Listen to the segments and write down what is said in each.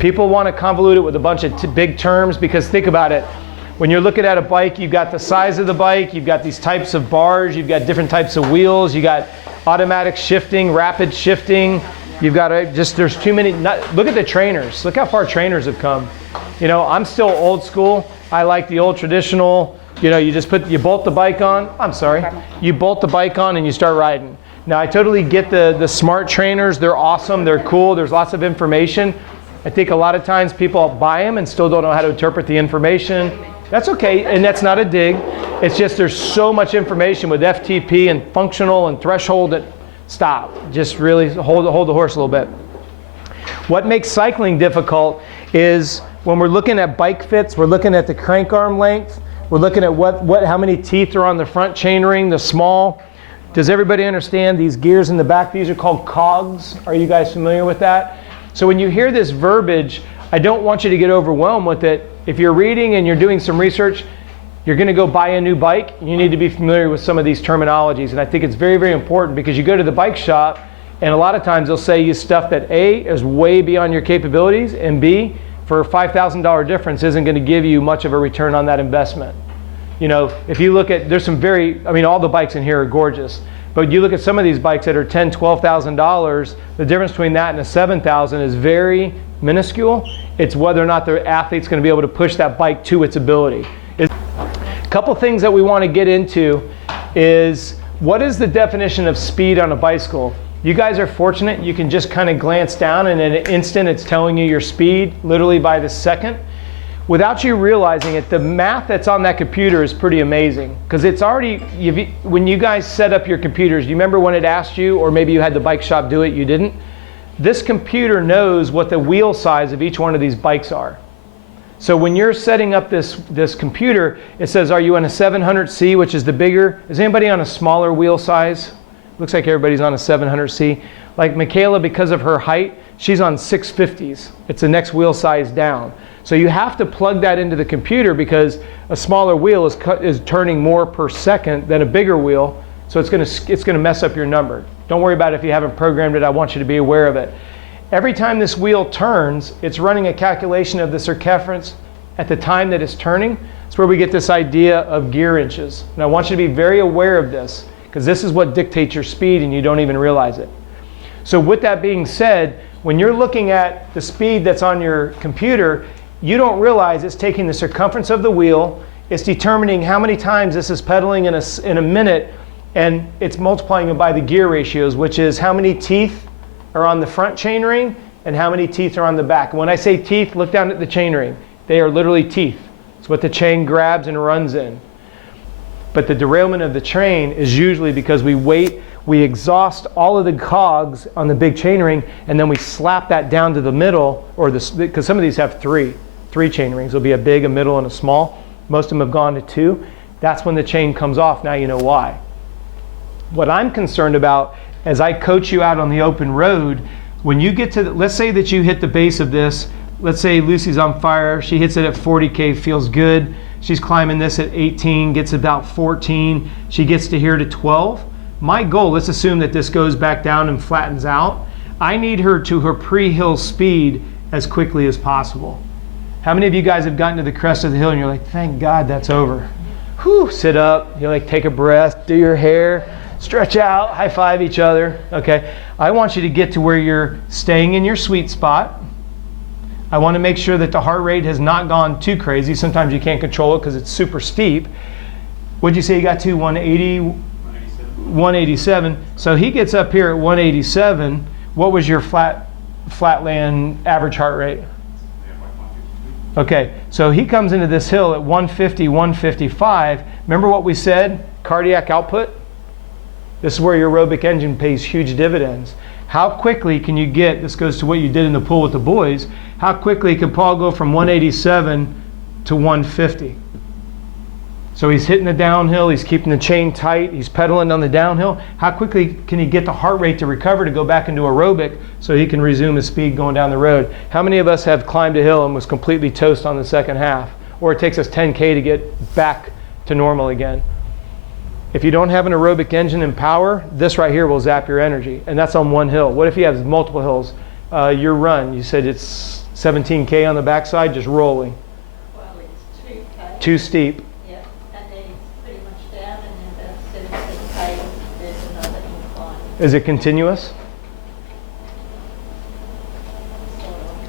People want to convolute it with a bunch of big terms because think about it. When you're looking at a bike, you've got the size of the bike, you've got these types of bars, you've got different types of wheels, you got automatic shifting, rapid shifting. You've got there's too many. Look at the trainers. Look how far trainers have come. You know, I'm still old school. I like the old traditional. You know, you bolt the bike on. I'm sorry. You bolt the bike on and you start riding. Now, I totally get the smart trainers. They're awesome. They're cool. There's lots of information. I think a lot of times people buy them and still don't know how to interpret the information. That's okay, and that's not a dig. It's just there's so much information with FTP and functional and threshold that stop. Just really hold the horse a little bit. What makes cycling difficult is when we're looking at bike fits, we're looking at the crank arm length, we're looking at how many teeth are on the front chainring, the small. Does everybody understand these gears in the back? These are called cogs. Are you guys familiar with that? So when you hear this verbiage, I don't want you to get overwhelmed with it. If you're reading and you're doing some research, you're going to go buy a new bike, you need to be familiar with some of these terminologies. And I think it's very, very important because you go to the bike shop and a lot of times they'll say you stuff that A, is way beyond your capabilities, and B, for a $5,000 difference isn't going to give you much of a return on that investment. You know, if you look at, there's some all the bikes in here are gorgeous, but you look at some of these bikes that are $10,000, $12,000, the difference between that and a $7,000 is very minuscule. It's whether or not the athlete's going to be able to push that bike to its ability. A couple things that we want to get into is what is the definition of speed on a bicycle? You guys are fortunate. You can just kind of glance down and in an instant it's telling you your speed literally by the second. Without you realizing it, the math that's on that computer is pretty amazing because it's already, when you guys set up your computers, you remember when it asked you, or maybe you had the bike shop do it, you didn't? This computer knows what the wheel size of each one of these bikes are. So when you're setting up this computer, it says, are you on a 700C, which is the bigger? Is anybody on a smaller wheel size? Looks like everybody's on a 700C. Like Michaela, because of her height, she's on 650s. It's the next wheel size down. So you have to plug that into the computer because a smaller wheel is turning more per second than a bigger wheel. So it's gonna mess up your number. Don't worry about it if you haven't programmed it. I want you to be aware of it. Every time this wheel turns, it's running a calculation of the circumference at the time that it's turning. That's where we get this idea of gear inches. And I want you to be very aware of this because this is what dictates your speed and you don't even realize it. So with that being said, when you're looking at the speed that's on your computer, you don't realize it's taking the circumference of the wheel, it's determining how many times this is pedaling in a minute, and it's multiplying it by the gear ratios, which is how many teeth are on the front chainring and how many teeth are on the back. When I say teeth, look down at the chainring. They are literally teeth. It's what the chain grabs and runs in. But the derailment of the train is usually because we exhaust all of the cogs on the big chainring, and then we slap that down to the middle, because some of these have three chain rings. There'll be a big, a middle, and a small. Most of them have gone to 2. That's when the chain comes off. Now you know why. What I'm concerned about as I coach you out on the open road, when you get to, let's say that you hit the base of this, let's say Lucy's on fire, she hits it at 40K, feels good. She's climbing this at 18, gets about 14. She gets to here to 12. My goal, let's assume that this goes back down and flattens out. I need her to her pre-hill speed as quickly as possible. How many of you guys have gotten to the crest of the hill and you're like, thank God that's over? Whew, sit up, you like take a breath, do your hair, stretch out, high five each other, okay? I want you to get to where you're staying in your sweet spot. I want to make sure that the heart rate has not gone too crazy. Sometimes you can't control it because it's super steep. What'd you say you got to, 180? 187. So he gets up here at 187. What was your flatland average heart rate? Okay, so he comes into this hill at 150, 155. Remember what we said? Cardiac output? This is where your aerobic engine pays huge dividends. How quickly can you get, this goes to what you did in the pool with the boys, how quickly can Paul go from 187 to 150? So he's hitting the downhill, he's keeping the chain tight, he's pedaling on the downhill. How quickly can he get the heart rate to recover to go back into aerobic so he can resume his speed going down the road? How many of us have climbed a hill and was completely toast on the second half? Or it takes us 10K to get back to normal again. If you don't have an aerobic engine and power, this right here will zap your energy. And that's on one hill. What if you have multiple hills? Your run, you said it's 17K on the backside, just rolling. Well, it's 2K. Too steep. Yeah, and then it's pretty much down, and then about 17K, there's another incline. Is it continuous?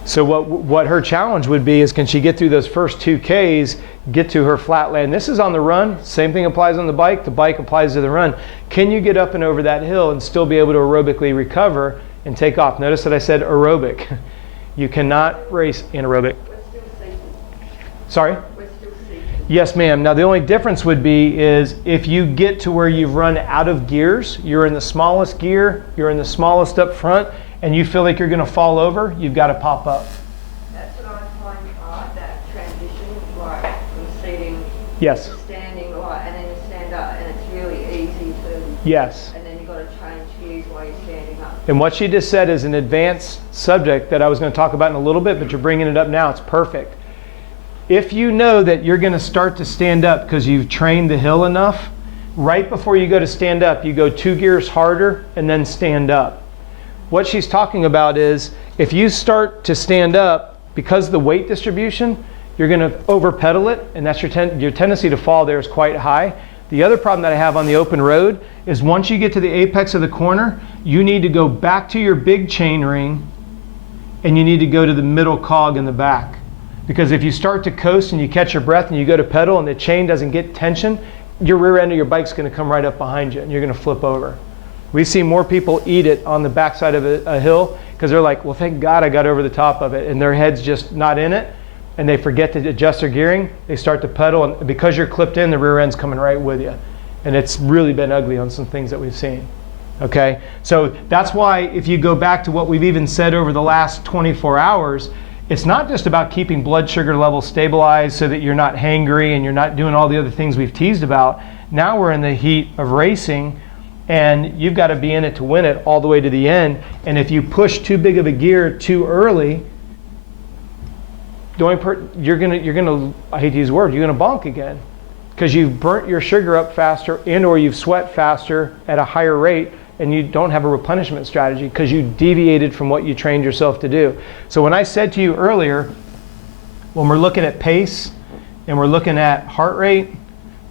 So what her challenge would be is, can she get through those first 2Ks, get to her flat land? This is on the run. Same thing applies on the bike applies to the run. Can you get up and over that hill and still be able to aerobically recover and take off? Notice that I said aerobic. You cannot race anaerobic. We're still seated. Sorry? We're still seated. Yes, ma'am. Now the only difference would be is if you get to where you've run out of gears, you're in the smallest gear, you're in the smallest up front, and you feel like you're going to fall over, you've got to pop up. That's what I find hard, that transition, like from seating Yes. to standing, like, and then you stand up, and it's really easy to. Yes. And then you've got to change gears while you're standing up. And what she just said is an advanced subject that I was going to talk about in a little bit, but you're bringing it up now. It's perfect. If you know that you're going to start to stand up because you've trained the hill enough, right before you go to stand up, you go 2 gears harder and then stand up. What she's talking about is if you start to stand up, because of the weight distribution, you're going to over pedal it, and that's your tendency to fall there is quite high. The other problem that I have on the open road is once you get to the apex of the corner, you need to go back to your big chain ring and you need to go to the middle cog in the back. Because if you start to coast and you catch your breath and you go to pedal and the chain doesn't get tension, your rear end of your bike's going to come right up behind you and you're going to flip over. We see more people eat it on the backside of a hill because they're like, well, thank God I got over the top of it, and their head's just not in it, and they forget to adjust their gearing. They start to pedal, and because you're clipped in, the rear end's coming right with you. And it's really been ugly on some things that we've seen. Okay, so that's why if you go back to what we've even said over the last 24 hours, it's not just about keeping blood sugar levels stabilized so that you're not hangry and you're not doing all the other things we've teased about. Now we're in the heat of racing, and you've got to be in it to win it all the way to the end. And if you push too big of a gear too early, you're gonna, I hate to use the word, you're gonna bonk again, because you've burnt your sugar up faster and or you've sweat faster at a higher rate, and you don't have a replenishment strategy because you deviated from what you trained yourself to do. So when I said to you earlier, when we're looking at pace and we're looking at heart rate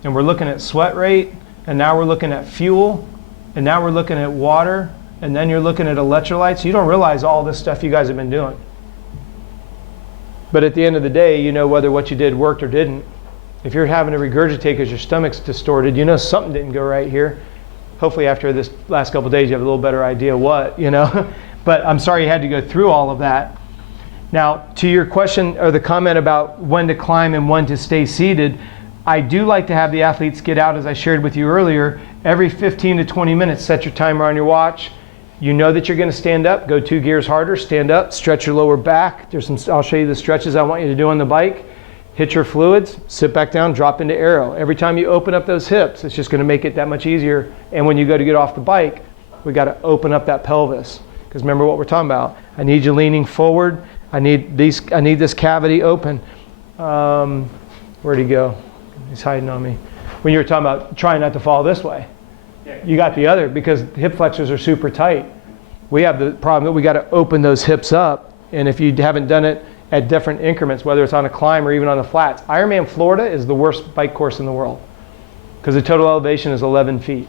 and we're looking at sweat rate, and now we're looking at fuel, and now we're looking at water, and then you're looking at electrolytes, you don't realize all this stuff you guys have been doing. But at the end of the day, you know whether what you did worked or didn't. If you're having to regurgitate because your stomach's distorted, you know something didn't go right here. Hopefully after this last couple of days you have a little better idea what, you know. But I'm sorry you had to go through all of that. Now, to your question or the comment about when to climb and when to stay seated, I do like to have the athletes get out, as I shared with you earlier, every 15 to 20 minutes, set your timer on your watch. You know that you're going to stand up, go 2 gears harder, stand up, stretch your lower back. I'll show you the stretches I want you to do on the bike. Hit your fluids, sit back down, drop into aero. Every time you open up those hips, it's just going to make it that much easier. And when you go to get off the bike, we got to open up that pelvis. Because remember what we're talking about. I need you leaning forward. I need this cavity open. Where'd he go? He's hiding on me. When you were talking about trying not to fall this way, you got the other, because the hip flexors are super tight. We have the problem that we got to open those hips up, and if you haven't done it at different increments, whether it's on a climb or even on the flats, Ironman Florida is the worst bike course in the world because the total elevation is 11 feet.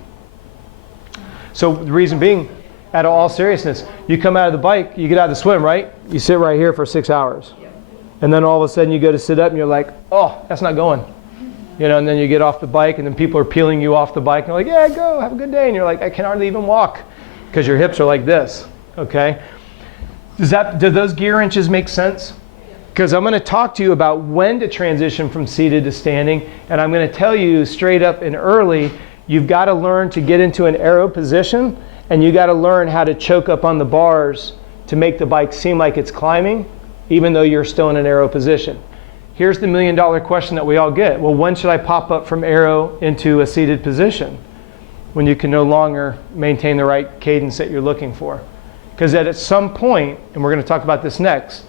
So the reason being, out of all seriousness, you come out of the bike, you get out of the swim, right? You sit right here for 6 hours. And then all of a sudden you go to sit up and you're like, oh, that's not going. You know, and then you get off the bike and then people are peeling you off the bike and you're like, yeah, go, have a good day. And you're like, I can hardly even walk because your hips are like this, okay? Do those gear inches make sense? Because I'm going to talk to you about when to transition from seated to standing, and I'm going to tell you straight up and early, you've got to learn to get into an aero position, and you got to learn how to choke up on the bars to make the bike seem like it's climbing, even though you're still in an aero position. Here's the $1 million question that we all get. Well, when should I pop up from aero into a seated position? When you can no longer maintain the right cadence that you're looking for. Because at some point, and we're going to talk about this next,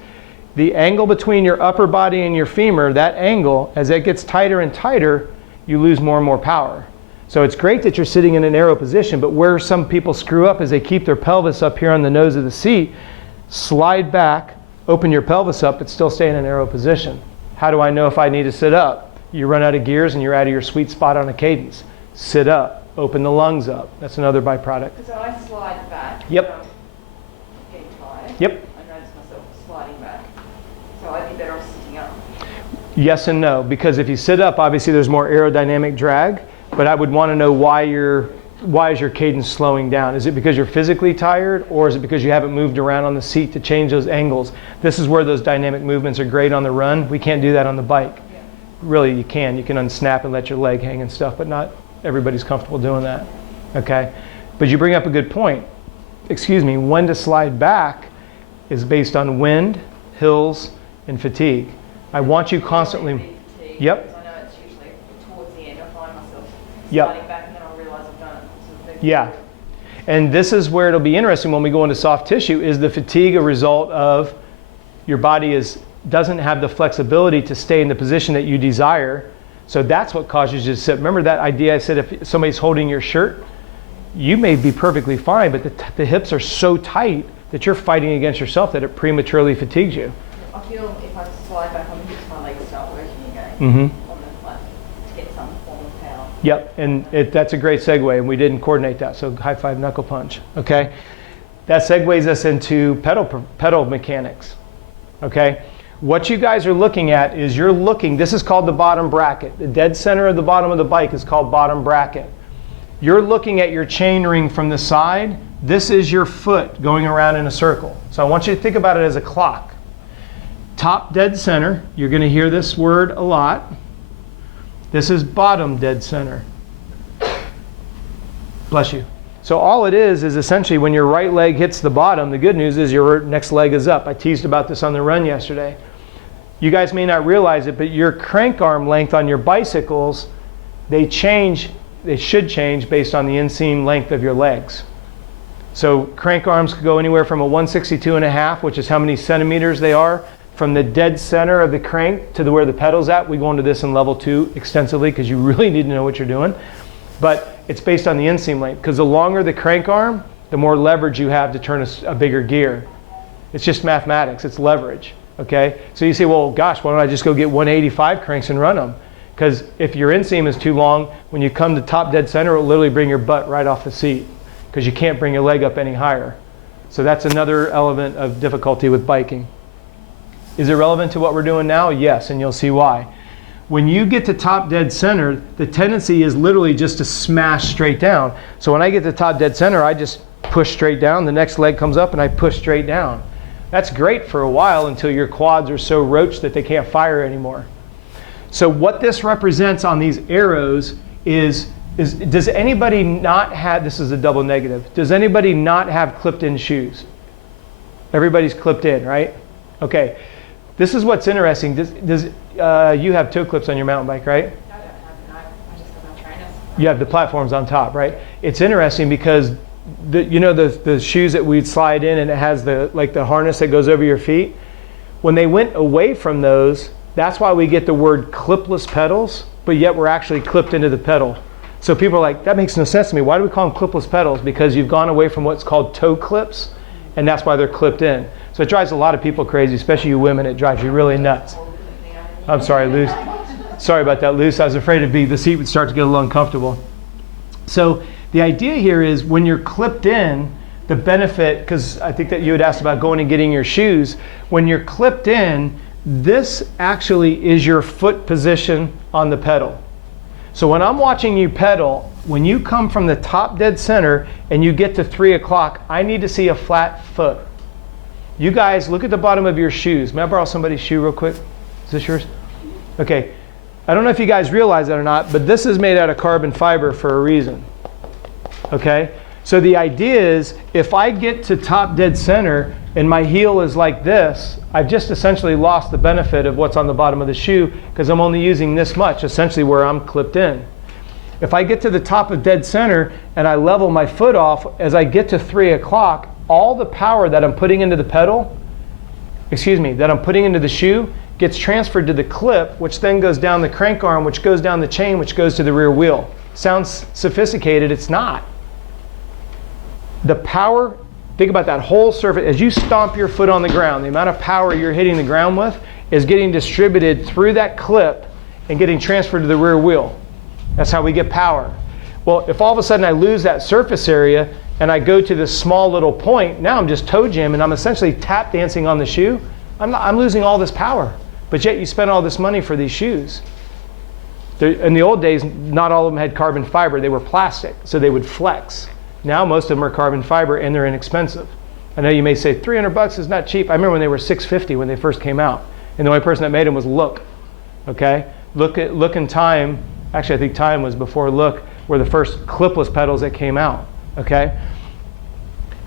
the angle between your upper body and your femur, that angle, as it gets tighter and tighter, you lose more and more power. So it's great that you're sitting in an aero position, but where some people screw up is they keep their pelvis up here on the nose of the seat, slide back, Open your pelvis up, but still stay in an arrow position. How do I know if I need to sit up? You run out of gears and you're out of your sweet spot on a cadence. Sit up, open the lungs up. That's another byproduct. So I slide back. Yep. Getting tired. Yep. I notice myself sliding back. So I'd be better off sitting up. Yes and no, because if you sit up, obviously there's more aerodynamic drag, but I would want to know why is your cadence slowing down? Is it because you're physically tired, or is it because you haven't moved around on the seat to change those angles? This is where those dynamic movements are great on the run. We can't do that on the bike. Yeah. Really, you can. You can unsnap and let your leg hang and stuff, but not everybody's comfortable doing that. Okay? But you bring up a good point. Excuse me, when to slide back is based on wind, hills, and fatigue. I want you constantly. Yep. Because I know it's usually towards the end I find myself Yep. sliding back and then I'll realize I've done it. So Yeah. And this is where it'll be interesting when we go into soft tissue. Is the fatigue a result of your body doesn't have the flexibility to stay in the position that you desire? So that's what causes you to sit. Remember that idea I said, if somebody's holding your shirt, you may be perfectly fine, but the hips are so tight that you're fighting against yourself that it prematurely fatigues you. I feel if I slide back on the hips, my legs start working again Mm-hmm. on the platform to get some form of power. Yep, and that's a great segue, and we didn't coordinate that, so high five, knuckle punch, okay? That segues us into pedal mechanics, okay? What you guys are looking at is this is called the bottom bracket. The dead center of the bottom of the bike is called bottom bracket. You're looking at your chain ring from the side. This is your foot going around in a circle. So I want you to think about it as a clock. Top dead center, you're going to hear this word a lot. This is bottom dead center. Bless you. So all it is essentially when your right leg hits the bottom, the good news is your next leg is up. I teased about this on the run yesterday. You guys may not realize it, but your crank arm length on your bicycles, they should change based on the inseam length of your legs. So crank arms could go anywhere from a 162.5, which is how many centimeters they are, from the dead center of the crank to where the pedal's at. We go into this in level 2 extensively because you really need to know what you're doing. But it's based on the inseam length, because the longer the crank arm, the more leverage you have to turn a bigger gear. It's just mathematics, it's leverage, okay? So you say, well, gosh, why don't I just go get 185 cranks and run them? Because if your inseam is too long, when you come to top dead center, it'll literally bring your butt right off the seat, because you can't bring your leg up any higher. So that's another element of difficulty with biking. Is it relevant to what we're doing now? Yes, and you'll see why. When you get to top dead center, the tendency is literally just to smash straight down. So when I get to top dead center, I just push straight down. The next leg comes up and I push straight down. That's great for a while until your quads are so roached that they can't fire anymore. So what this represents on these arrows is does anybody not have, this is a double negative, does anybody not have clipped in shoes? Everybody's clipped in, right? Okay. This is what's interesting. You have toe clips on your mountain bike, right? I don't have no, I just have my trainers. You have the platforms on top, right? It's interesting because the shoes that we'd slide in and it has the harness that goes over your feet. When they went away from those, that's why we get the word clipless pedals, but yet we're actually clipped into the pedal. So people are like, that makes no sense to me. Why do we call them clipless pedals? Because you've gone away from what's called toe clips, and that's why they're clipped in. So it drives a lot of people crazy, especially you women. It drives you really nuts. I'm sorry, Luce. Sorry about that, Luce. I was afraid the seat would start to get a little uncomfortable. So the idea here is when you're clipped in, the benefit, because I think that you had asked about going and getting your shoes. When you're clipped in, this actually is your foot position on the pedal. So when I'm watching you pedal, when you come from the top dead center and you get to 3 o'clock, I need to see a flat foot. You guys, look at the bottom of your shoes. May I borrow somebody's shoe real quick? Is this yours? Okay. I don't know if you guys realize that or not, but this is made out of carbon fiber for a reason. Okay? So the idea is, if I get to top dead center and my heel is like this, I've just essentially lost the benefit of what's on the bottom of the shoe because I'm only using this much, essentially where I'm clipped in. If I get to the top of dead center and I level my foot off, as I get to 3 o'clock, all the power that I'm putting into the pedal, that I'm putting into the shoe, gets transferred to the clip, which then goes down the crank arm, which goes down the chain, which goes to the rear wheel. Sounds sophisticated, it's not. The power Think about that whole surface. As you stomp your foot on the ground, the amount of power you're hitting the ground with is getting distributed through that clip and getting transferred to the rear wheel. That's how we get power. Well, if all of a sudden I lose that surface area and I go to this small little point, now I'm just toe jam and I'm essentially tap dancing on the shoe. I'm losing all this power. But yet you spend all this money for these shoes. In the old days, not all of them had carbon fiber. They were plastic, so they would flex. Now most of them are carbon fiber and they're inexpensive. I know you may say $300 is not cheap. I remember when they were $650 when they first came out. And the only person that made them was Look. Okay? Look and Time. Actually, I think Time was before Look, were the first clipless pedals that came out. Okay?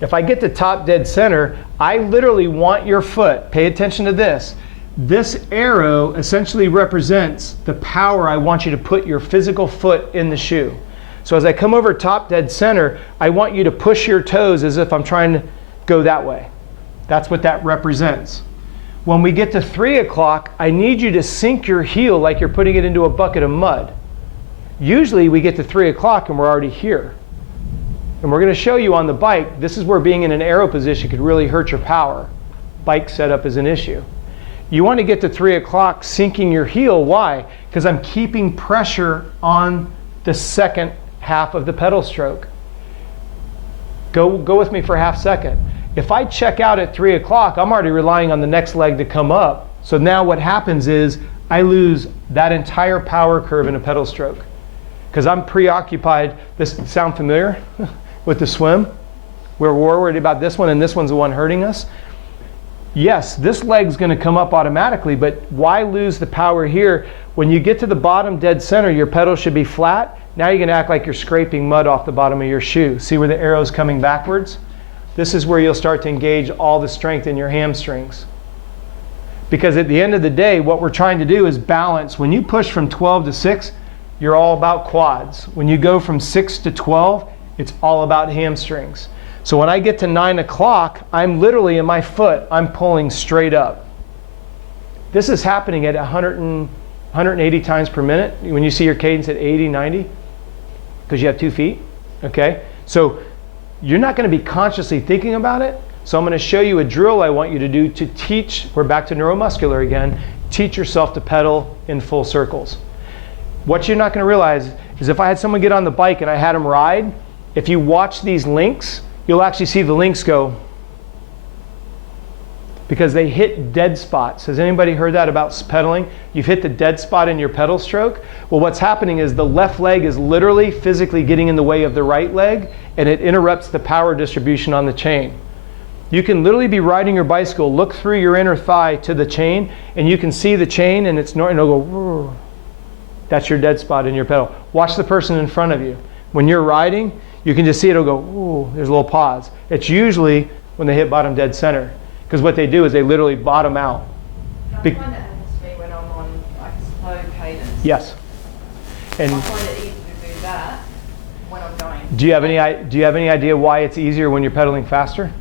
If I get to top dead center, I literally want your foot. Pay attention to this. This arrow essentially represents the power I want you to put your physical foot in the shoe. So as I come over top dead center, I want you to push your toes as if I'm trying to go that way. That's what that represents. When we get to 3 o'clock, I need you to sink your heel like you're putting it into a bucket of mud. Usually we get to 3 o'clock and we're already here. And we're going to show you on the bike, this is where being in an arrow position could really hurt your power. Bike setup is an issue. You want to get to 3 o'clock sinking your heel. Why? Because I'm keeping pressure on the second half of the pedal stroke. Go with me for a half second. If I check out at 3 o'clock, I'm already relying on the next leg to come up. So now what happens is I lose that entire power curve in a pedal stroke. Because I'm preoccupied. This sound familiar with the swim? Where we're worried about this one and this one's the one hurting us. Yes, this leg's going to come up automatically, but why lose the power here? When you get to the bottom dead center, your pedal should be flat. Now you're going to act like you're scraping mud off the bottom of your shoe. See where the arrow's coming backwards? This is where you'll start to engage all the strength in your hamstrings. Because at the end of the day, what we're trying to do is balance. When you push from 12 to 6, you're all about quads. When you go from 6 to 12, it's all about hamstrings. So when I get to 9 o'clock, I'm literally in my foot, I'm pulling straight up. This is happening at 180 times per minute. When you see your cadence at 80, 90, because you have 2 feet, okay? So you're not going to be consciously thinking about it. So I'm going to show you a drill I want you to do to teach, we're back to neuromuscular again, teach yourself to pedal in full circles. What you're not going to realize is if I had someone get on the bike and I had them ride, if you watch these links, you'll actually see the links go because they hit dead spots. Has anybody heard that about pedaling? You've hit the dead spot in your pedal stroke. Well, what's happening is the left leg is literally physically getting in the way of the right leg and it interrupts the power distribution on the chain. You can literally be riding your bicycle, look through your inner thigh to the chain, and you can see the chain and it'll go, whoa. That's your dead spot in your pedal. Watch the person in front of you. When you're riding, you can just see it'll go, ooh, there's a little pause. It's usually when they hit bottom dead center. Because what they do is they literally bottom out. I find that happens to me when I'm on like slow cadence. Yes. And I find it easy to do that when I'm going. do you have any idea why it's easier when you're pedaling faster?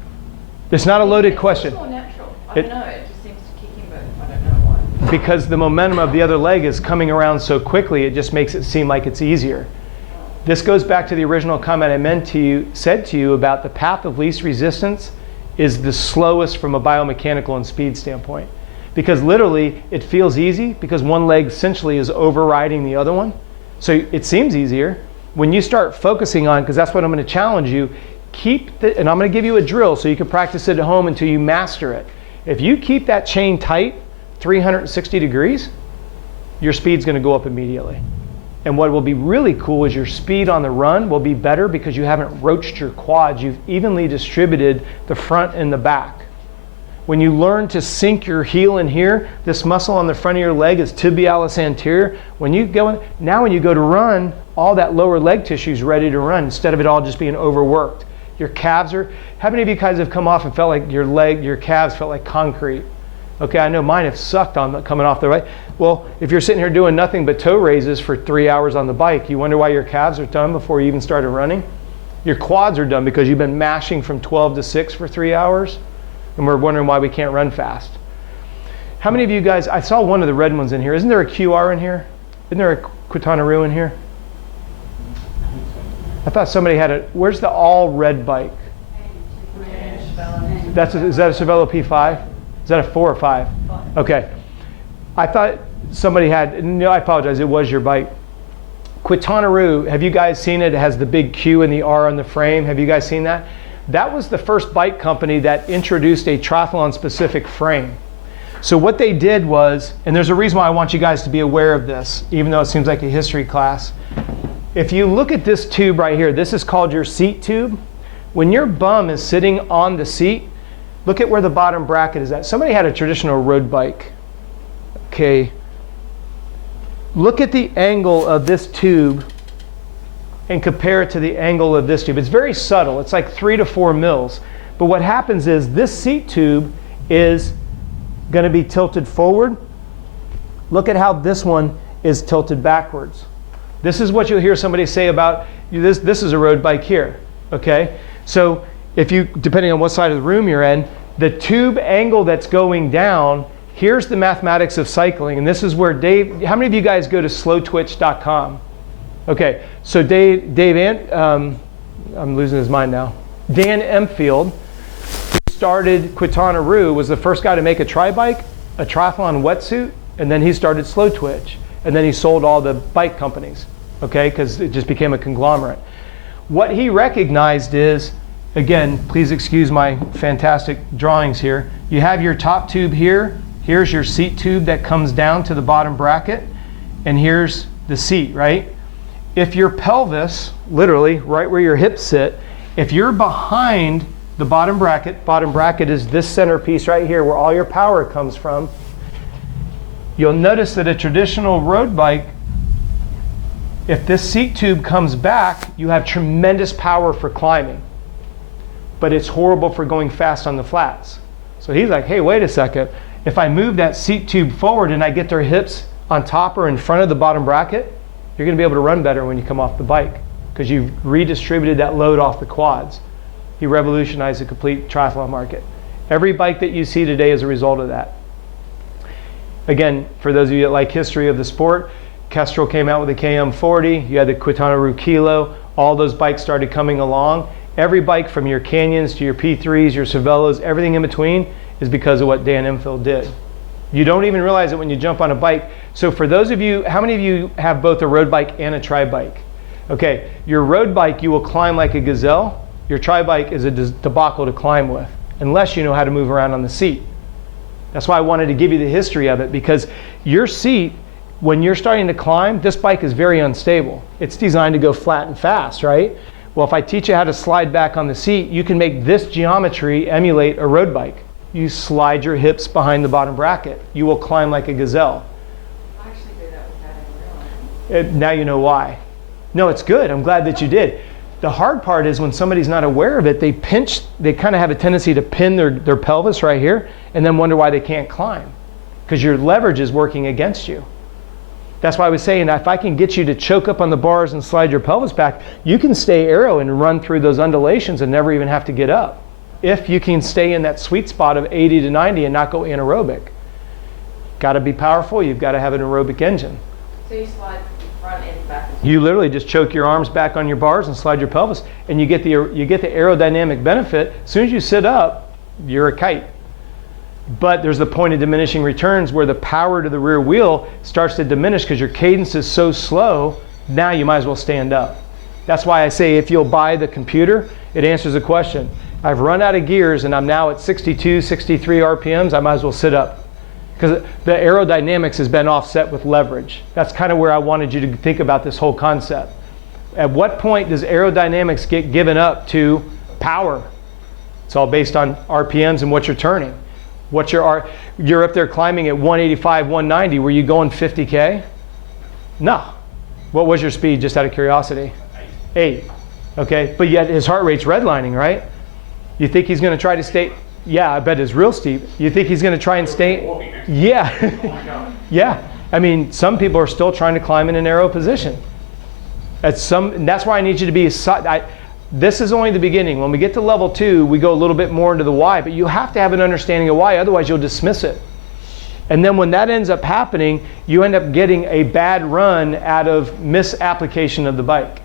It's not a loaded question. It's more natural. I don't know, it just seems to kick in, but I don't know why. Because the momentum of the other leg is coming around so quickly, it just makes it seem like it's easier. This goes back to the original comment I said to you about the path of least resistance is the slowest from a biomechanical and speed standpoint. Because literally it feels easy because one leg essentially is overriding the other one. So it seems easier. When you start focusing on, because that's what I'm going to challenge you, and I'm going to give you a drill so you can practice it at home until you master it. If you keep that chain tight 360 degrees, your speed's going to go up immediately. And what will be really cool is your speed on the run will be better because you haven't roached your quads. You've evenly distributed the front and the back. When you learn to sink your heel in here, this muscle on the front of your leg is tibialis anterior. When you go to run, all that lower leg tissue is ready to run instead of it all just being overworked. Your calves how many of you guys have come off and felt like your calves felt like concrete? Okay, I know mine have sucked on coming off the right. Well, if you're sitting here doing nothing but toe raises for 3 hours on the bike, you wonder why your calves are done before you even started running? Your quads are done because you've been mashing from 12 to 6 for 3 hours, and we're wondering why we can't run fast. How many of you guys, I saw one of the red ones in here. Isn't there a QR in here? Isn't there a Quintana in here? I thought somebody had where's the all red bike? Is that a Cervelo P5? Is that a 4 or 5? 5. Okay. I thought somebody had, no, I apologize, it was your bike. Quitanaru, have you guys seen it? It has the big Q and the R on the frame. Have you guys seen that? That was the first bike company that introduced a triathlon specific frame. So what they did was, and there's a reason why I want you guys to be aware of this, even though it seems like a history class. If you look at this tube right here, this is called your seat tube. When your bum is sitting on the seat, look at where the bottom bracket is at. Somebody had a traditional road bike. Okay. Look at the angle of this tube and compare it to the angle of this tube. It's very subtle. It's like 3 to 4 mils. But what happens is this seat tube is going to be tilted forward. Look at how this one is tilted backwards. This is what you'll hear somebody say about this. This is a road bike here. Okay? So if you, depending on what side of the room you're in, the tube angle that's going down, here's the mathematics of cycling. And this is where Dave, how many of you guys go to slowtwitch.com? Okay, so I'm losing his mind now. Dan Empfield, who started Quitanaru, was the first guy to make a tri-bike, a triathlon wetsuit, and then he started Slow Twitch. And then he sold all the bike companies, okay, because it just became a conglomerate. What he recognized is, again, please excuse my fantastic drawings here. You have your top tube here. Here's your seat tube that comes down to the bottom bracket. And here's the seat, right? If your pelvis, literally right where your hips sit, if you're behind the bottom bracket is this centerpiece right here where all your power comes from, you'll notice that a traditional road bike, if this seat tube comes back, you have tremendous power for climbing. But it's horrible for going fast on the flats. So he's like, hey, wait a second. If I move that seat tube forward and I get their hips on top or in front of the bottom bracket, you're going to be able to run better when you come off the bike because you've redistributed that load off the quads. He revolutionized the complete triathlon market. Every bike that you see today is a result of that. Again, for those of you that like history of the sport, Kestrel came out with the KM40, you had the Quitanaru Kilo, all those bikes started coming along. Every bike from your Canyons to your P3s, your Cervelos, everything in between is because of what Dan Empfield did. You don't even realize it when you jump on a bike. So for those of you, how many of you have both a road bike and a tri-bike? Okay, your road bike you will climb like a gazelle. Your tri-bike is a debacle to climb with, unless you know how to move around on the seat. That's why I wanted to give you the history of it, because your seat, when you're starting to climb, this bike is very unstable. It's designed to go flat and fast, right? Well, if I teach you how to slide back on the seat, you can make this geometry emulate a road bike. You slide your hips behind the bottom bracket. You will climb like a gazelle. I actually did that without even realizing. Now you know why. No, it's good. I'm glad that you did. The hard part is when somebody's not aware of it, they kind of have a tendency to pin their pelvis right here and then wonder why they can't climb, because your leverage is working against you. That's why I was saying that if I can get you to choke up on the bars and slide your pelvis back, you can stay aero and run through those undulations and never even have to get up. If you can stay in that sweet spot of 80 to 90 and not go anaerobic. Got to be powerful, you've got to have an aerobic engine. So you slide front and back. You literally just choke your arms back on your bars and slide your pelvis, and you get the aerodynamic benefit. As soon as you sit up, you're a kite. But there's the point of diminishing returns where the power to the rear wheel starts to diminish because your cadence is so slow, now you might as well stand up. That's why I say if you'll buy the computer, it answers the question. I've run out of gears and I'm now at 62, 63 RPMs, I might as well sit up. Because the aerodynamics has been offset with leverage. That's kind of where I wanted you to think about this whole concept. At what point does aerodynamics get given up to power? It's all based on RPMs and what you're turning. You're up there climbing at 185, 190. Were you going 50K? No. What was your speed, just out of curiosity? 8. Okay, but yet his heart rate's redlining, right? You think he's going to try to stay? Yeah, I bet it's real steep. You think he's going to try and stay? Yeah. Yeah. I mean, some people are still trying to climb in an aero position. That's why I need you to be this is only the beginning. When we get to level 2, we go a little bit more into the why, but you have to have an understanding of why, otherwise you'll dismiss it. And then when that ends up happening, you end up getting a bad run out of misapplication of the bike.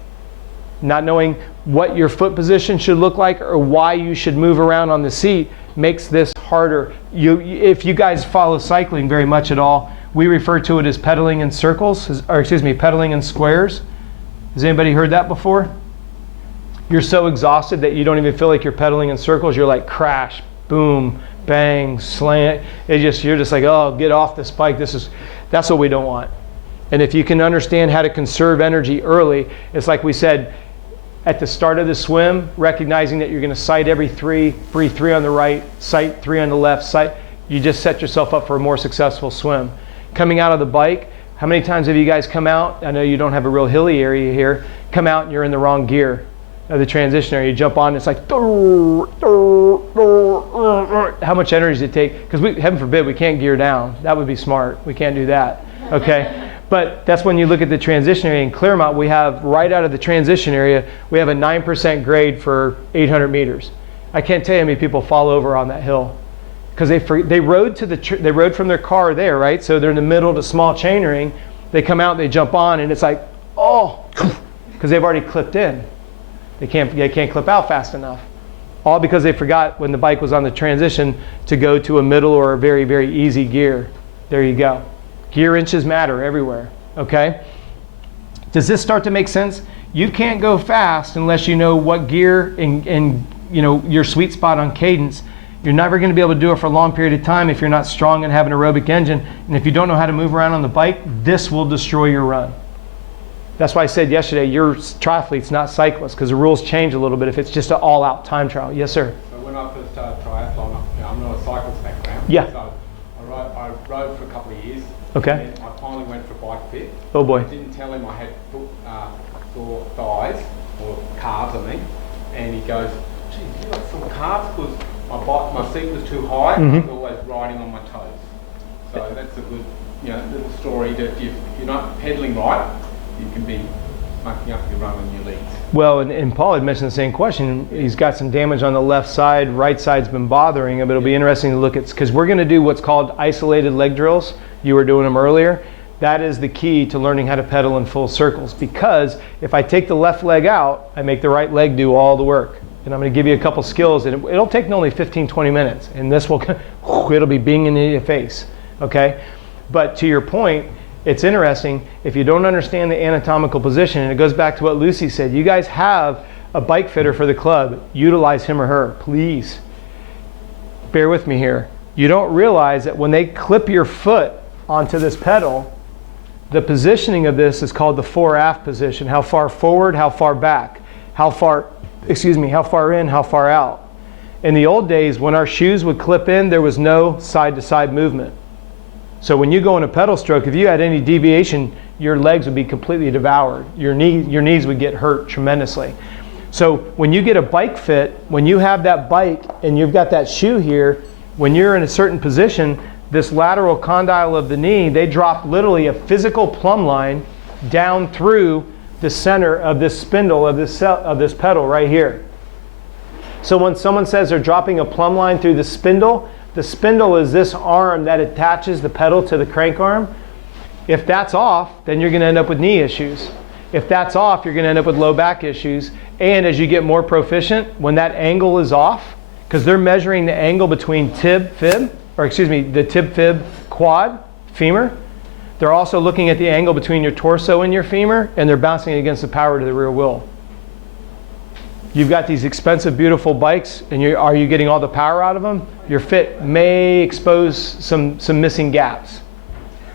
Not knowing what your foot position should look like or why you should move around on the seat makes this harder. If you guys follow cycling very much at all, we refer to it as pedaling in circles, or excuse me, pedaling in squares. Has anybody heard that before? You're so exhausted that you don't even feel like you're pedaling in circles. You're like crash, boom, bang, slant. You're just like, oh, get off this bike. That's what we don't want. And if you can understand how to conserve energy early, it's like we said at the start of the swim, recognizing that you're going to sight every three, breathe 3 on the right, sight 3 on the left, sight. You just set yourself up for a more successful swim. Coming out of the bike, how many times have you guys come out? I know you don't have a real hilly area here. Come out and you're in the wrong gear. The transition area, you jump on, it's like, how much energy does it take? Because heaven forbid, we can't gear down. That would be smart. We can't do that, okay? But that's when you look at the transition area in Claremont, we have, right out of the transition area, we have a 9% grade for 800 meters. I can't tell you how many people fall over on that hill. Because they rode from their car there, right? So they're in the middle of the small chain ring. They come out, they jump on, and it's like, oh, because they've already clipped in. They can't clip out fast enough. All because they forgot when the bike was on the transition to go to a middle or a very, very easy gear. There you go. Gear inches matter everywhere, okay? Does this start to make sense? You can't go fast unless you know what gear and you know your sweet spot on cadence. You're never going to be able to do it for a long period of time if you're not strong and have an aerobic engine. And if you don't know how to move around on the bike, this will destroy your run. That's why I said yesterday, you're triathletes, not cyclists, because the rules change a little bit if it's just an all-out time trial. Yes, sir? So when I first started triathlon, I'm not a cyclist background. Yeah. So I rode for a couple of years. Okay. And I finally went for bike fit. Oh boy. I didn't tell him I had sore thighs, or calves I mean. And he goes, gee, you got sore calves? Because my seat was too high, I was always riding on my toes. So that's a good little story that if you're not pedaling right, you can be mucking up your run on your legs. Well, and Paul had mentioned the same question. He's got some damage on the left side. Right side's been bothering him. It'll be interesting to look at, because we're going to do what's called isolated leg drills. You were doing them earlier. That is the key to learning how to pedal in full circles, because if I take the left leg out, I make the right leg do all the work. And I'm going to give you a couple skills, and it'll take only 15-20 minutes, and this will it'll be binging in your face, okay? But to your point, it's interesting, if you don't understand the anatomical position, and it goes back to what Lucy said, you guys have a bike fitter for the club, utilize him or her, please. Bear with me here. You don't realize that when they clip your foot onto this pedal, the positioning of this is called the fore-aft position. How far forward, how far back, how far in, how far out. In the old days, when our shoes would clip in, there was no side-to-side movement. So when you go in a pedal stroke, if you had any deviation, your legs would be completely devoured. Your knees would get hurt tremendously. So when you get a bike fit, when you have that bike and you've got that shoe here, when you're in a certain position, this lateral condyle of the knee, they drop literally a physical plumb line down through the center of this spindle of this pedal right here. So when someone says they're dropping a plumb line through the spindle is this arm that attaches the pedal to the crank arm. If that's off, then you're going to end up with knee issues. If that's off, you're going to end up with low back issues. And as you get more proficient, when that angle is off, because they're measuring the angle between the tib-fib quad, femur, they're also looking at the angle between your torso and your femur, and they're bouncing it against the power to the rear wheel. You've got these expensive, beautiful bikes, and are you getting all the power out of them? Your fit may expose some missing gaps.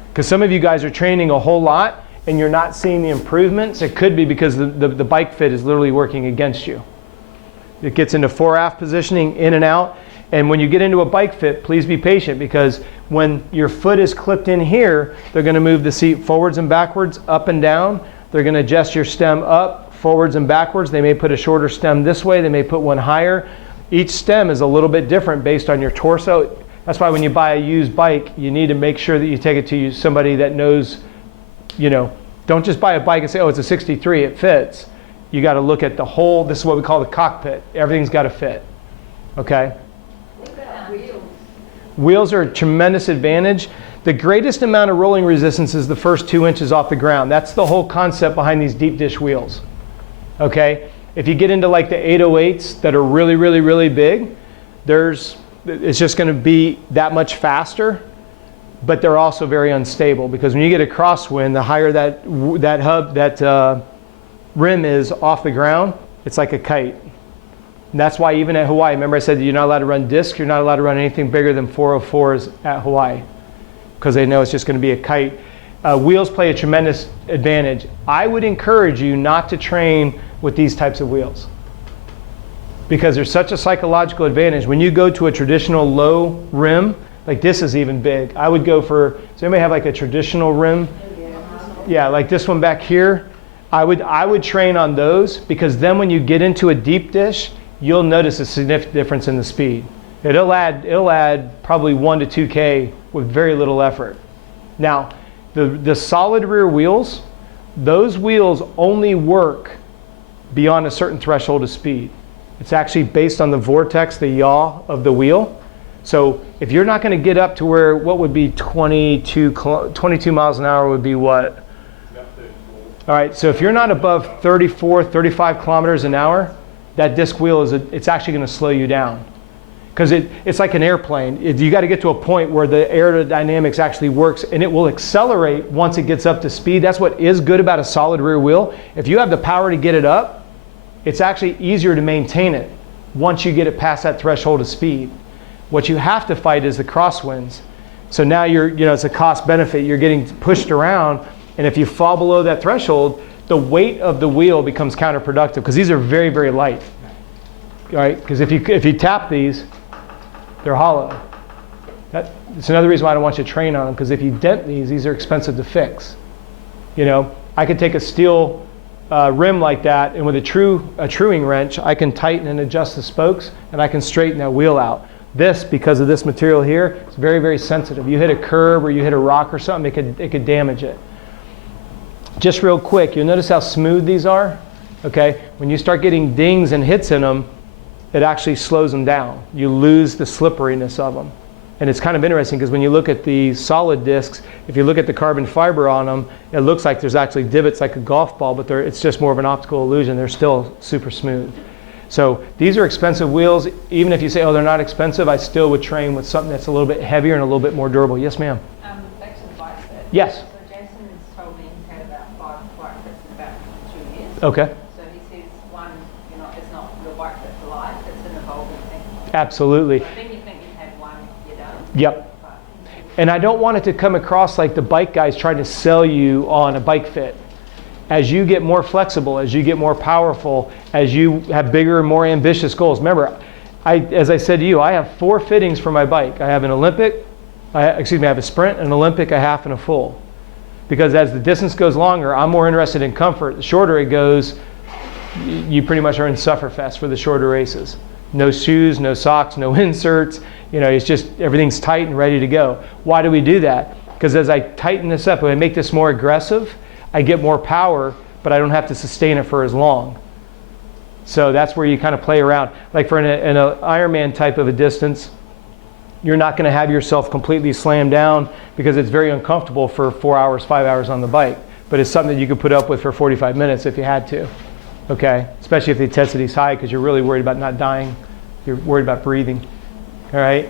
Because some of you guys are training a whole lot, and you're not seeing the improvements. It could be because the bike fit is literally working against you. It gets into fore-aft positioning, in and out. And when you get into a bike fit, please be patient, because when your foot is clipped in here, they're going to move the seat forwards and backwards, up and down. They're going to adjust your stem up, forwards and backwards. They may put a shorter stem this way. They may put one higher. Each stem is a little bit different based on your torso. That's why when you buy a used bike, you need to make sure that you take it to somebody that knows, don't just buy a bike and say, oh, it's a 63, it fits. You got to look at the whole, this is what we call the cockpit. Everything's got to fit, okay? What about wheels? Wheels are a tremendous advantage. The greatest amount of rolling resistance is the first 2 inches off the ground. That's the whole concept behind these deep dish wheels. Okay? If you get into like the 808s that are really, really, really big, there's it's just going to be that much faster, but they're also very unstable because when you get a crosswind, the higher that rim is off the ground, it's like a kite. And that's why even at Hawaii, remember I said that you're not allowed to run discs, you're not allowed to run anything bigger than 404s at Hawaii because they know it's just going to be a kite. Wheels play a tremendous advantage. I would encourage you not to train with these types of wheels because there's such a psychological advantage. When you go to a traditional low rim, like this is even big. I would go for, does anybody have like a traditional rim? Yeah, like this one back here. I would train on those because then when you get into a deep dish, you'll notice a significant difference in the speed. It'll add probably 1 to 2K with very little effort. Now, the solid rear wheels, those wheels only work beyond a certain threshold of speed. It's actually based on the vortex, the yaw of the wheel. So if you're not going to get up to where, what would be 22 miles an hour would be what? All right, so if you're not above 34, 35 kilometers an hour, that disc wheel it's actually going to slow you down. Because it's like an airplane. You got to get to a point where the aerodynamics actually works and it will accelerate once it gets up to speed. That's what is good about a solid rear wheel. If you have the power to get it up, it's actually easier to maintain it once you get it past that threshold of speed. What you have to fight is the crosswinds. So now it's a cost benefit. You're getting pushed around, and if you fall below that threshold, the weight of the wheel becomes counterproductive because these are very, very light. All right? Because if you tap these, they're hollow. It's another reason why I don't want you to train on them, because if you dent these are expensive to fix. I could take a steel rim like that, and with a truing wrench, I can tighten and adjust the spokes, and I can straighten that wheel out. This, because of this material here, it's very, very sensitive. You hit a curb or you hit a rock or something, it could damage it. Just real quick, you'll notice how smooth these are. Okay, when you start getting dings and hits in them, it actually slows them down. You lose the slipperiness of them. And it's kind of interesting because when you look at the solid discs, if you look at the carbon fiber on them, it looks like there's actually divots like a golf ball, but it's just more of an optical illusion. They're still super smooth. So these are expensive wheels. Even if you say, oh, they're not expensive, I still would train with something that's a little bit heavier and a little bit more durable. Yes, ma'am? Back to the bike fit. Yes. So Jason has told me he's had about 5 bike fits in about 2 years. Okay. So he says, one, it's not your bike fit for life, it's an evolving thing. Absolutely. I think you think you've had one, you're done. Yep. And I don't want it to come across like the bike guys trying to sell you on a bike fit. As you get more flexible, as you get more powerful, as you have bigger and more ambitious goals. Remember, as I said to you, I have 4 fittings for my bike. I have an Olympic, I have a sprint, an Olympic, a half, and a full. Because as the distance goes longer, I'm more interested in comfort. The shorter it goes, you pretty much are in sufferfest for the shorter races. No shoes, no socks, no inserts. It's just everything's tight and ready to go. Why do we do that? Because as I tighten this up, when I make this more aggressive, I get more power, but I don't have to sustain it for as long. So that's where you kind of play around. Like for an Ironman type of a distance, you're not going to have yourself completely slammed down because it's very uncomfortable for 4 hours, 5 hours on the bike. But it's something that you could put up with for 45 minutes if you had to. Okay? Especially if the intensity is high because you're really worried about not dying. You're worried about breathing. All right?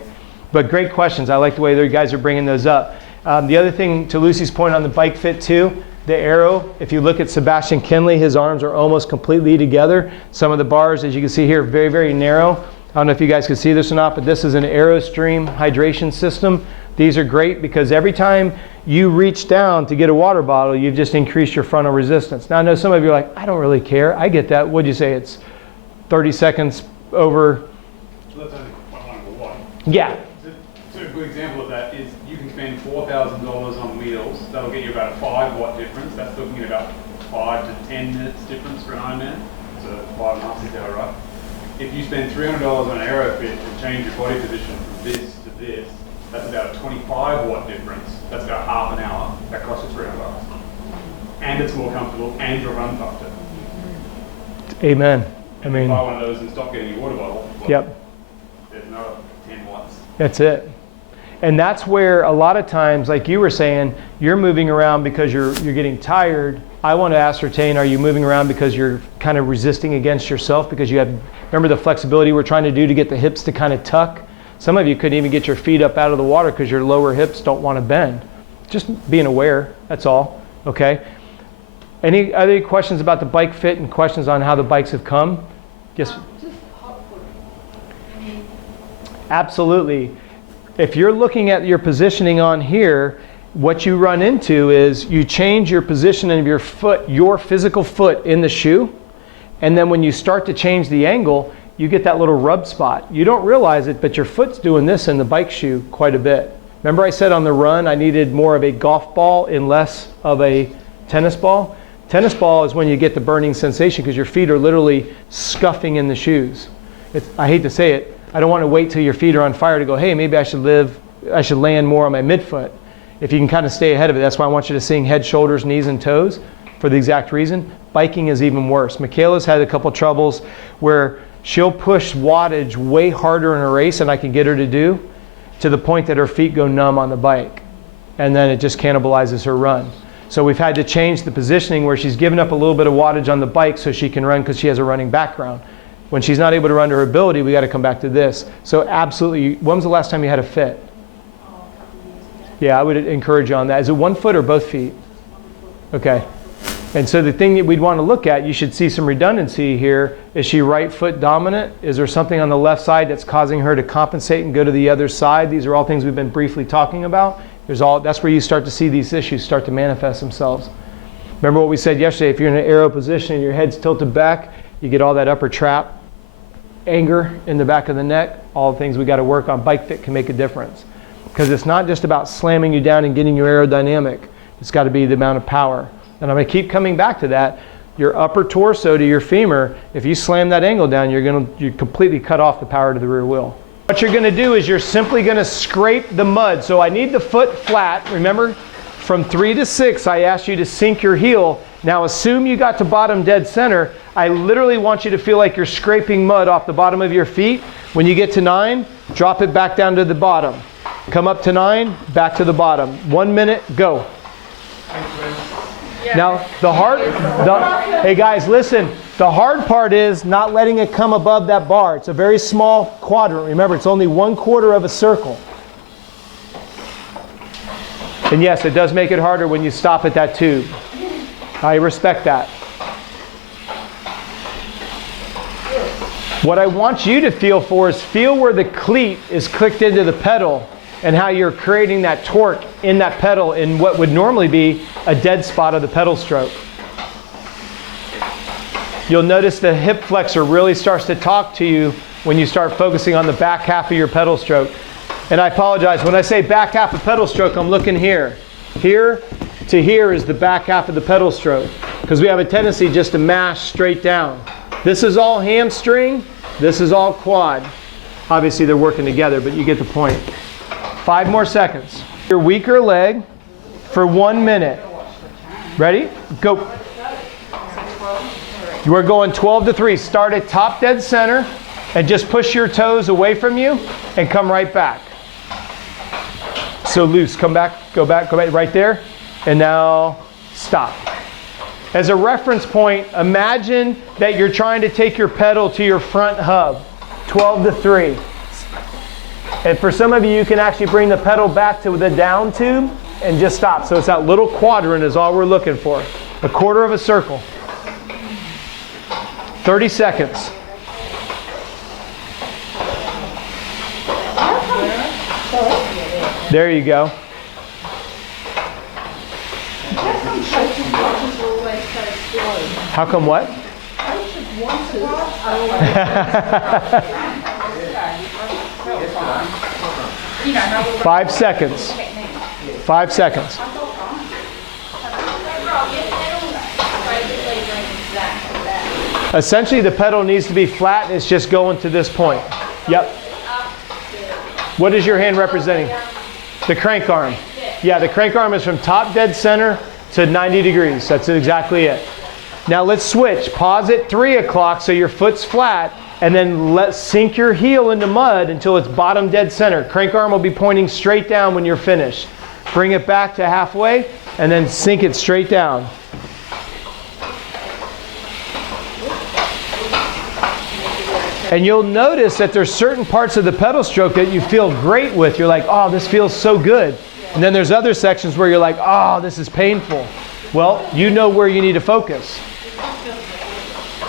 But great questions. I like the way you guys are bringing those up. The other thing, to Lucy's point on the bike fit too, the arrow, if you look at Sebastian Kinley, his arms are almost completely together. Some of the bars, as you can see here, very, very narrow. I don't know if you guys can see this or not, but this is an AeroStream hydration system. These are great because every time you reach down to get a water bottle, you've just increased your frontal resistance. Now I know some of you are like, I don't really care. I get that. What'd you say? It's 30 seconds over. So that's only one. Yeah. So a good example of that is you can spend $4,000 on wheels. That'll get you about a 5 watt difference. That's looking at about 5 to 10 minutes difference for an Ironman. So 5.5 is about right. If you spend $300 on an AeroFit and change your body position from this to this, that's about a 25 watt difference. That's about half an hour. That costs you $300. And it's more comfortable and you'll run faster. Amen. And if you buy one of those and stop getting your water bottle, well, yep. There's another 10 watts. That's it. And that's where a lot of times, like you were saying, you're moving around because you're getting tired. I want to ascertain, are you moving around because you're kind of resisting against yourself because you have, remember the flexibility we're trying to do to get the hips to kind of tuck Some of you couldn't even get your feet up out of the water because your lower hips don't want to bend. Just being aware, that's all, okay? Any other questions about the bike fit and questions on how the bikes have come? Yes? Just hot footing. I mean, Absolutely. If you're looking at your positioning on here, what you run into is you change your position of your foot, your physical foot in the shoe, and then when you start to change the angle, you get that little rub spot. You don't realize it, but your foot's doing this in the bike shoe quite a bit. Remember I said on the run I needed more of a golf ball and less of a tennis ball? Tennis ball is when you get the burning sensation because your feet are literally scuffing in the shoes. I hate to say it, I don't want to wait till your feet are on fire to go, hey, maybe I should land more on my midfoot. If you can kind of stay ahead of it, that's why I want you to sing head, shoulders, knees, and toes for the exact reason. Biking is even worse. Michaela's had a couple troubles where she'll push wattage way harder in a race than I can get her to do, to the point that her feet go numb on the bike. And then it just cannibalizes her run. So we've had to change the positioning where she's given up a little bit of wattage on the bike so she can run because she has a running background. When she's not able to run to her ability, we got to come back to this. So absolutely, when was the last time you had a fit? Yeah, I would encourage you on that. Is it 1 foot or both feet? Okay. And so the thing that we'd want to look at, you should see some redundancy here. Is she right foot dominant? Is there something on the left side that's causing her to compensate and go to the other side? These are all things we've been briefly talking about. That's where you start to see these issues start to manifest themselves. Remember what we said yesterday, if you're in an arrow position and your head's tilted back, you get all that upper trap, anger in the back of the neck, all the things we got to work on. Bike fit can make a difference. Because it's not just about slamming you down and getting your aerodynamic. It's got to be the amount of power. And I'm going to keep coming back to that. Your upper torso to your femur, if you slam that angle down, you completely cut off the power to the rear wheel. What you're going to do is you're simply going to scrape the mud. So I need the foot flat. Remember, from 3 to 6, I asked you to sink your heel. Now assume you got to bottom dead center. I literally want you to feel like you're scraping mud off the bottom of your feet. When you get to 9, drop it back down to the bottom. Come up to 9, back to the bottom. 1 minute, go. Now, hey guys, listen. The hard part is not letting it come above that bar. It's a very small quadrant. Remember, it's only 1/4 of a circle. And yes, it does make it harder when you stop at that tube. I respect that. What I want you to feel for is feel where the cleat is clicked into the pedal and how you're creating that torque in that pedal in what would normally be a dead spot of the pedal stroke. You'll notice the hip flexor really starts to talk to you when you start focusing on the back half of your pedal stroke. And I apologize, when I say back half of pedal stroke, I'm looking here. Here to here is the back half of the pedal stroke, because we have a tendency just to mash straight down. This is all hamstring, this is all quad. Obviously they're working together, but you get the point. 5 more seconds. Your weaker leg for 1 minute. Ready? Go. You are going 12 to 3. Start at top dead center and just push your toes away from you and come right back. So loose, come back, go back right there. And now stop. As a reference point, imagine that you're trying to take your pedal to your front hub. 12 to 3. And for some of you, you can actually bring the pedal back to the down tube and just stop. So it's that little quadrant is all we're looking for. 1/4 of a circle. 30 seconds. There you go. How come what? 5 seconds. 5 seconds. Essentially, the pedal needs to be flat. It's just going to this point. Yep. What is your hand representing? The crank arm. Yeah, the crank arm is from top dead center to 90 degrees. That's exactly it. Now let's switch. Pause at 3 o'clock so your foot's flat, and then let's sink your heel into mud until it's bottom dead center. Crank arm will be pointing straight down when you're finished. Bring it back to halfway, and then sink it straight down. And you'll notice that there's certain parts of the pedal stroke that you feel great with. You're like, oh, this feels so good. And then there's other sections where you're like, oh, this is painful. Well, you know where you need to focus.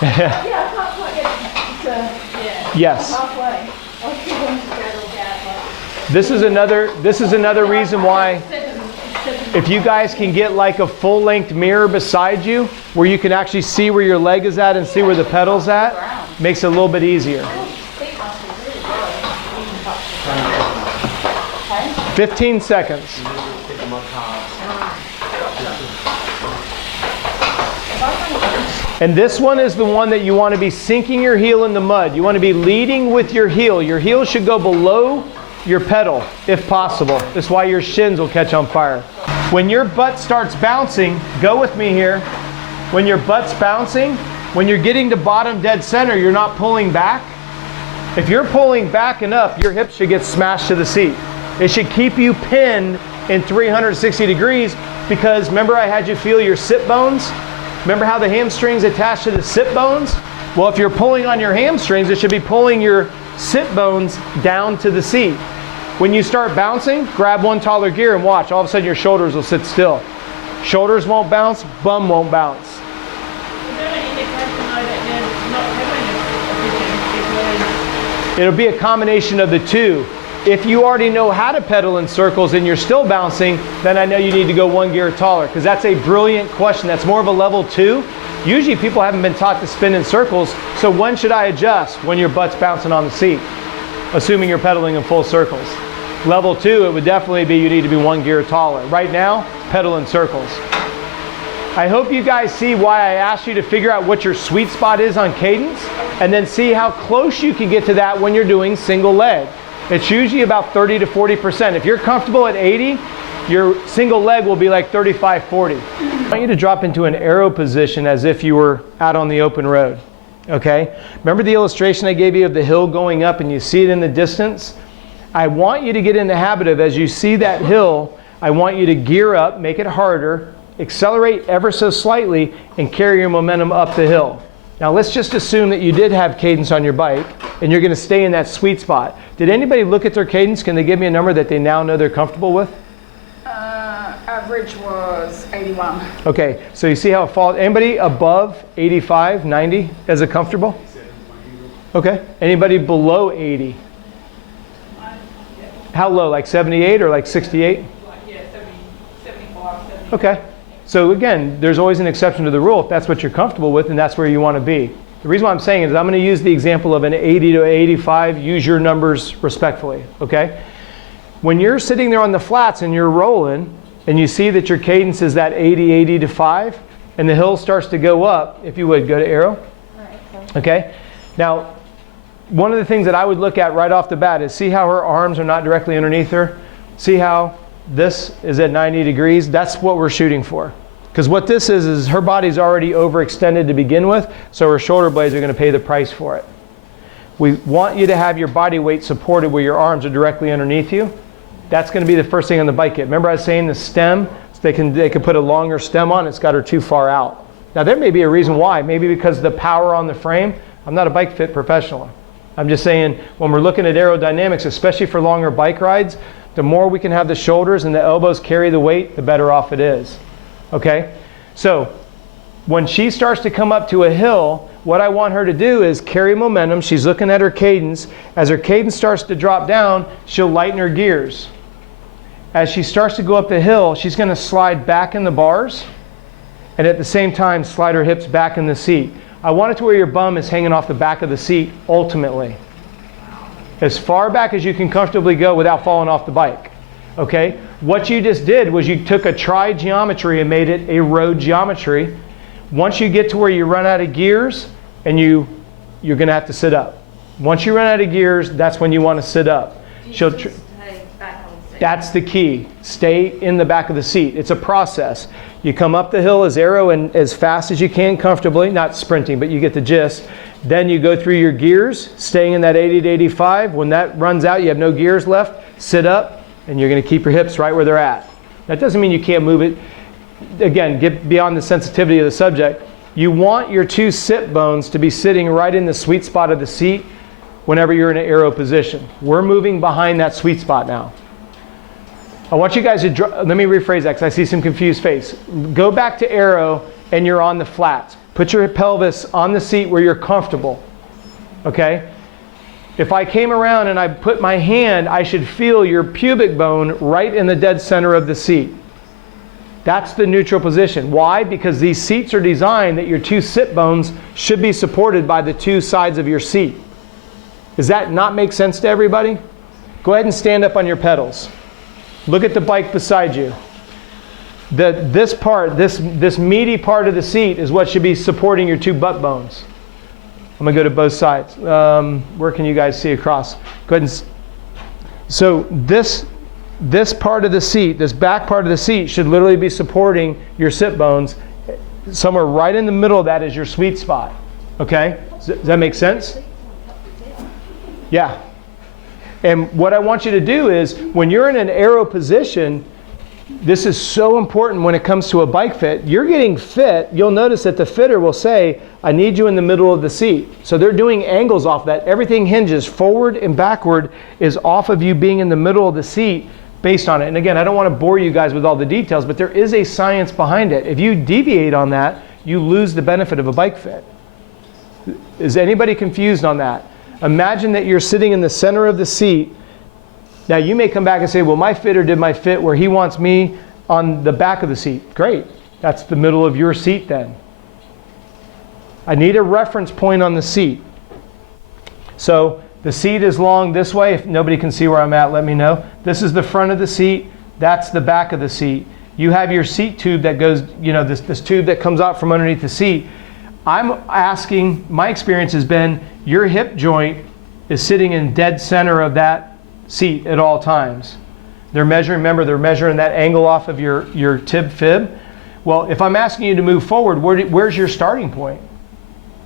Yeah, I can't quite get it. Yes. Halfway. I keep wanting to go down. This is another reason why, if you guys can get like a full-length mirror beside you where you can actually see where your leg is at and see where the pedal's at, makes it a little bit easier. 15 seconds. And this one is the one that you want to be sinking your heel in the mud. You want to be leading with your heel. Your heel should go below your pedal, if possible. That's why your shins will catch on fire. When your butt starts bouncing, go with me here. When your butt's bouncing, when you're getting to bottom dead center, you're not pulling back. If you're pulling back and up, your hips should get smashed to the seat. It should keep you pinned in 360 degrees because remember I had you feel your sit bones? Remember how the hamstrings attach to the sit bones? Well, if you're pulling on your hamstrings, it should be pulling your sit bones down to the seat. When you start bouncing, grab one taller gear and watch. All of a sudden your shoulders will sit still. Shoulders won't bounce, bum won't bounce. It'll be a combination of the two. If you already know how to pedal in circles and you're still bouncing, then I know you need to go one gear taller, because that's a brilliant question. That's more of a level 2. Usually people haven't been taught to spin in circles, so when should I adjust? When your butt's bouncing on the seat, assuming you're pedaling in full circles. Level 2, it would definitely be you need to be one gear taller. Right now, pedal in circles. I hope you guys see why I asked you to figure out what your sweet spot is on cadence, and then see how close you can get to that when you're doing single leg. It's usually about 30 to 40%. If you're comfortable at 80, your single leg will be like 35, 40. I want you to drop into an arrow position as if you were out on the open road, okay? Remember the illustration I gave you of the hill going up and you see it in the distance? I want you to get in the habit of, as you see that hill, I want you to gear up, make it harder, accelerate ever so slightly, and carry your momentum up the hill. Now let's just assume that you did have cadence on your bike and you're going to stay in that sweet spot. Did anybody look at their cadence? Can they give me a number that they now know they're comfortable with? Average was 81. Okay, so you see how it falls. Anybody above 85, 90 as a comfortable? Okay. Anybody below 80? How low, like 78 or like 68? Yeah, 75, 70. Okay. So again, there's always an exception to the rule. If that's what you're comfortable with, and that's where you want to be. The reason why I'm saying it is I'm going to use the example of an 80 to 85. Use your numbers respectfully, okay? When you're sitting there on the flats and you're rolling, and you see that your cadence is that 80, 80 to 5, and the hill starts to go up, if you would, go to arrow. Okay? Now, one of the things that I would look at right off the bat is see how her arms are not directly underneath her? See how this is at 90 degrees? That's what we're shooting for. Because what this is her body's already overextended to begin with, so her shoulder blades are going to pay the price for it. We want you to have your body weight supported where your arms are directly underneath you. That's going to be the first thing on the bike kit. Remember I was saying the stem, they can put a longer stem on, it's got her too far out. Now there may be a reason why, maybe because of the power on the frame. I'm not a bike fit professional. I'm just saying when we're looking at aerodynamics, especially for longer bike rides, the more we can have the shoulders and the elbows carry the weight, the better off it is. Okay? So when she starts to come up to a hill, what I want her to do is carry momentum. She's looking at her cadence. As her cadence starts to drop down, she'll lighten her gears. As she starts to go up the hill, she's going to slide back in the bars and at the same time slide her hips back in the seat. I want it to where your bum is hanging off the back of the seat ultimately. As far back as you can comfortably go without falling off the bike. Okay? What you just did was you took a tri-geometry and made it a road geometry. Once you get to where you run out of gears and you're going to have to sit up. Once you run out of gears, that's when you want to sit up. That's the key. Stay in the back of the seat. It's a process. You come up the hill as arrow and as fast as you can comfortably, not sprinting, but you get the gist. Then you go through your gears, staying in that 80 to 85. When that runs out, you have no gears left, sit up, and you're going to keep your hips right where they're at. That doesn't mean you can't move it. Again, get beyond the sensitivity of the subject. You want your two sit bones to be sitting right in the sweet spot of the seat. whenever you're in an aero position. We're moving behind that sweet spot now. I want you guys to, let me rephrase that because I see some confused face. Go back to aero and you're on the flats. Put your pelvis on the seat where you're comfortable, okay? If I came around and I put my hand, I should feel your pubic bone right in the dead center of the seat. That's the neutral position. Why? Because these seats are designed that your two sit bones should be supported by the two sides of your seat. Does that not make sense to everybody? Go ahead and stand up on your pedals. Look at the bike beside you. This part, this meaty part of the seat is what should be supporting your two butt bones. I'm going to go to both sides. Where can you guys see across? Go ahead and so this part of the seat, this back part of the seat should literally be supporting your sit bones. Somewhere right in the middle of that is your sweet spot. Okay? Does that make sense? Yeah. And what I want you to do is, when you're in an aero position, this is so important when it comes to a bike fit. You're getting fit. You'll notice that the fitter will say, I need you in the middle of the seat. So they're doing angles off that. Everything hinges forward and backward is off of you being in the middle of the seat based on it. And again, I don't want to bore you guys with all the details, but there is a science behind it. If you deviate on that, you lose the benefit of a bike fit. Is anybody confused on that? Imagine that you're sitting in the center of the seat. Now you may come back and say, well, my fitter did my fit where he wants me on the back of the seat. Great. That's the middle of your seat then. I need a reference point on the seat. So the seat is long this way. If nobody can see where I'm at, let me know. This is the front of the seat. That's the back of the seat. You have your seat tube that goes, you know, this tube that comes out from underneath the seat. I'm asking, my experience has been, your hip joint is sitting in dead center of that seat at all times. They're measuring, remember, they're measuring that angle off of your tib fib. Well, if I'm asking you to move forward, where's your starting point?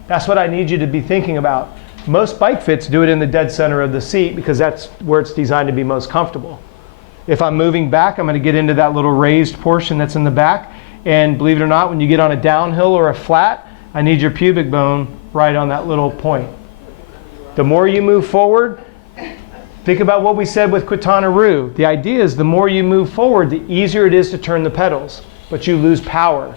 That's what I need you to be thinking about. Most bike fits do it in the dead center of the seat because that's where it's designed to be most comfortable. If I'm moving back, I'm going to get into that little raised portion that's in the back. And believe it or not, when you get on a downhill or a flat, I need your pubic bone right on that little point. The more you move forward, think about what we said with Quintana Roo. The idea is the more you move forward, the easier it is to turn the pedals, but you lose power.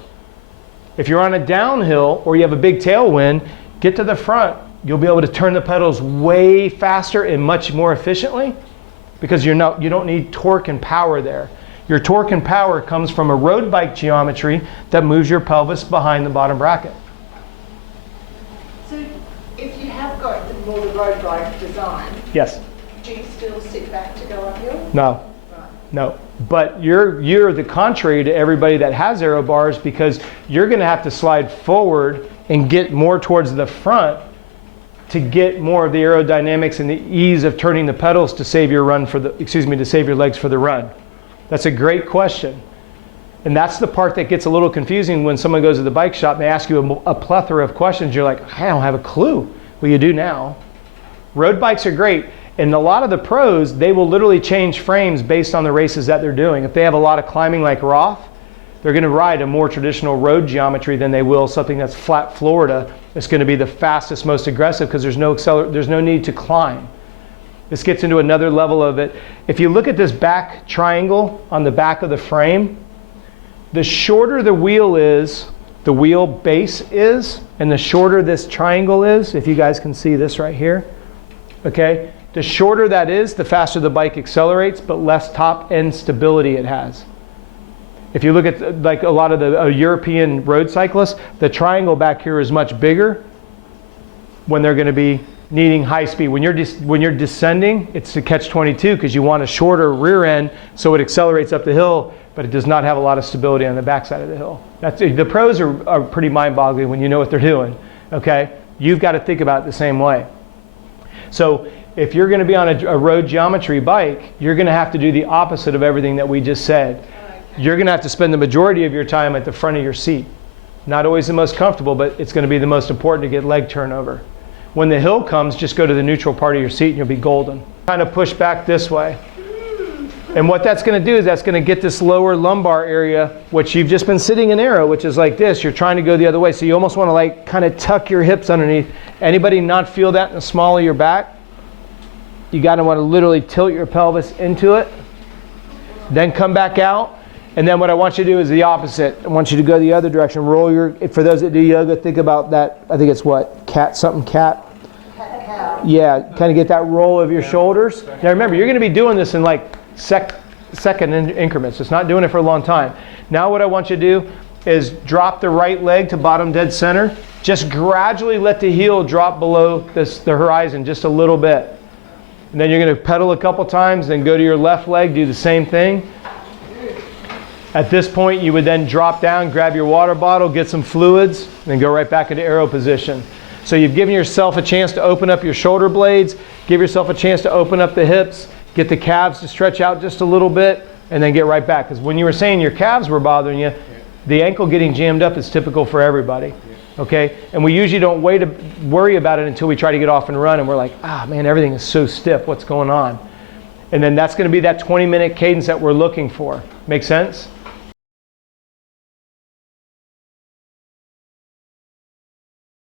If you're on a downhill or you have a big tailwind, get to the front. You'll be able to turn the pedals way faster and much more efficiently because you don't need torque and power there. Your torque and power comes from a road bike geometry that moves your pelvis behind the bottom bracket. So if you have got the more the road bike design, Yes. do you still sit back to go uphill? No. Right. No. But you're the contrary to everybody that has aero bars because you're going to have to slide forward and get more towards the front to get more of the aerodynamics and the ease of turning the pedals to save your to save your legs for the run. That's a great question. And that's the part that gets a little confusing when someone goes to the bike shop and they ask you a plethora of questions. You're like, I don't have a clue. Well, you do now. Road bikes are great. And a lot of the pros, they will literally change frames based on the races that they're doing. If they have a lot of climbing like Robb, they're going to ride a more traditional road geometry than they will something that's flat Florida. It's going to be the fastest, most aggressive because there's no need to climb. This gets into another level of it. If you look at this back triangle on the back of the frame, the shorter the wheel is, the wheel base is, and the shorter this triangle is, if you guys can see this right here, okay? The shorter that is, the faster the bike accelerates, but less top end stability it has. If you look at like a lot of the European road cyclists, the triangle back here is much bigger when they're going to be needing high speed. When you're descending, it's a catch-22 because you want a shorter rear end so it accelerates up the hill, but it does not have a lot of stability on the backside of the hill. The pros are pretty mind-boggling when you know what they're doing, okay? You've got to think about it the same way. So if you're going to be on a road geometry bike, you're going to have to do the opposite of everything that we just said. You're going to have to spend the majority of your time at the front of your seat. Not always the most comfortable, but it's going to be the most important to get leg turnover. When the hill comes, just go to the neutral part of your seat and you'll be golden. Kind of push back this way. And what that's going to do is that's going to get this lower lumbar area, which you've just been sitting in aero, which is like this. You're trying to go the other way. So you almost want to like kind of tuck your hips underneath. Anybody not feel that in the small of your back? You got to want to literally tilt your pelvis into it. Then come back out. And then what I want you to do is the opposite. I want you to go the other direction. Roll your, for those that do yoga, think about that. I think it's what? Cat. Yeah, kind of get that roll of your shoulders. Now remember, you're going to be doing this in like second increments. It's not doing it for a long time. Now what I want you to do is drop the right leg to bottom dead center. Just gradually let the heel drop below the horizon just a little bit. And then you're going to pedal a couple times, then go to your left leg, do the same thing. At this point, you would then drop down, grab your water bottle, get some fluids, and then go right back into arrow position. So you've given yourself a chance to open up your shoulder blades, give yourself a chance to open up the hips, get the calves to stretch out just a little bit, and then get right back. Because when you were saying your calves were bothering you, the ankle getting jammed up is typical for everybody. Okay? And we usually don't worry about it until we try to get off and run, and we're like, ah, man, everything is so stiff. What's going on? And then that's going to be that 20-minute cadence that we're looking for. Make sense?